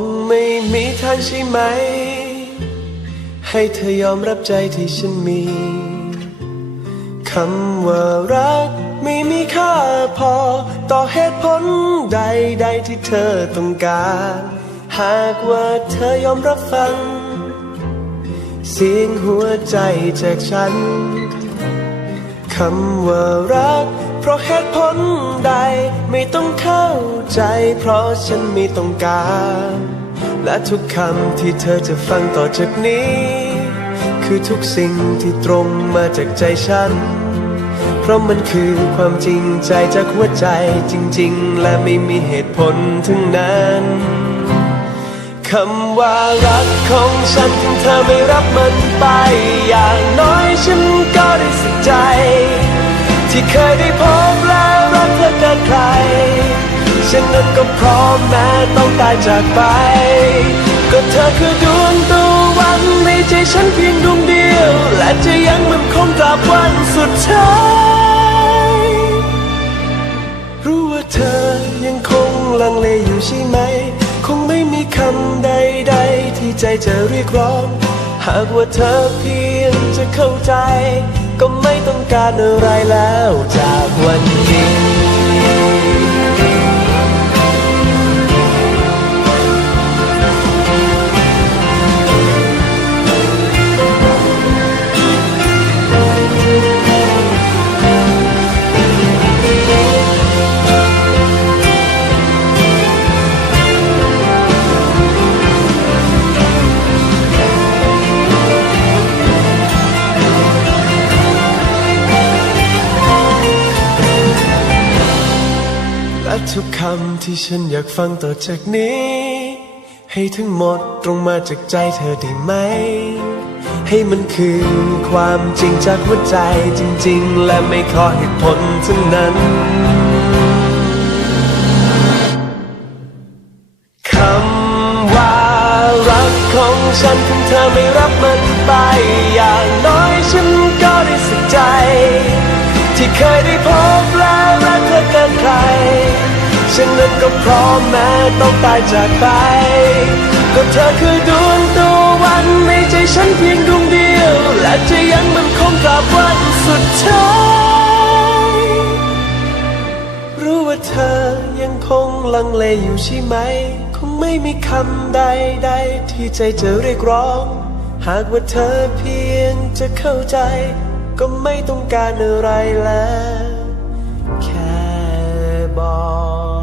งไม่มีทางใช่ไหม ให้เธอยอมรับใจที่ฉันมีคำว่ารักไม่มีค่าพอ ต่อเหตุผลใดๆที่เธอต้องการ หากว่าเธอยอมรับฟัง เสียงหัวใจจากฉันคำว่ารัก เพราะเหตุผลใดไม่ต้องเข้าใจ เพราะฉันไม่ต้องการ และทุกคำที่เธอจะฟังต่อจากนี้ คือทุกสิ่งที่ตรงมาจากใจฉัน เพราะมันคือความจริงใจจากหัวใจจริง ๆ และไม่มีเหตุผลทั้งนั้นคำว่ารักของฉันถึงเธอไม่รับมันไป อย่างน้อยฉันก็ได้สักใจ ที่เคยได้พบแล้วรักเธอเกินใครฉันนั้นก็พร้อมแม้ต้องตายจากไป ก็เธอคือดวงตะวันในใจฉันเพียงดวงเดียว และจะยังมันคงตราบวันสุดท้าย รู้ว่าเธอยังคงลังเลอยู่ใช่ไหม คงไม่มีคำใดๆ ที่ใจจะเรียกร้อง หากว่าเธอเพียงจะเข้าใจ ก็ไม่ต้องการอะไรแล้วจากวันนี้ และทุกคำที่ฉันอยากฟังต่อจากนี้ ให้ทั้งหมดตรงมาจากใจเธอได้ไหม ให้มันคือความจริงจากหัวใจจริง ๆ และไม่ขอเหตุผลทั้งนั้นคำว่ารักของฉันถึงเธอไม่รับมันไป อย่างน้อยฉันก็ได้สักใจ ที่เคยได้พบแล้วรักเธอเกินใคร ฉันนั้นก็พร้อมแม้ต้องตายจากไป ก็เธอคือดวงตะวันในใจฉันเพียงดวงเดียว และจะยังมันคงตราบวันสุดท้าย รู้ว่าเธอยังคงลังเลอยู่ใช่ไหม คงไม่มีคำใดๆที่ใจจะเรียกร้อง หากว่าเธอเพียงจะเข้าใจ ก็ไม่ต้องการอะไรแล้ว แค่บอก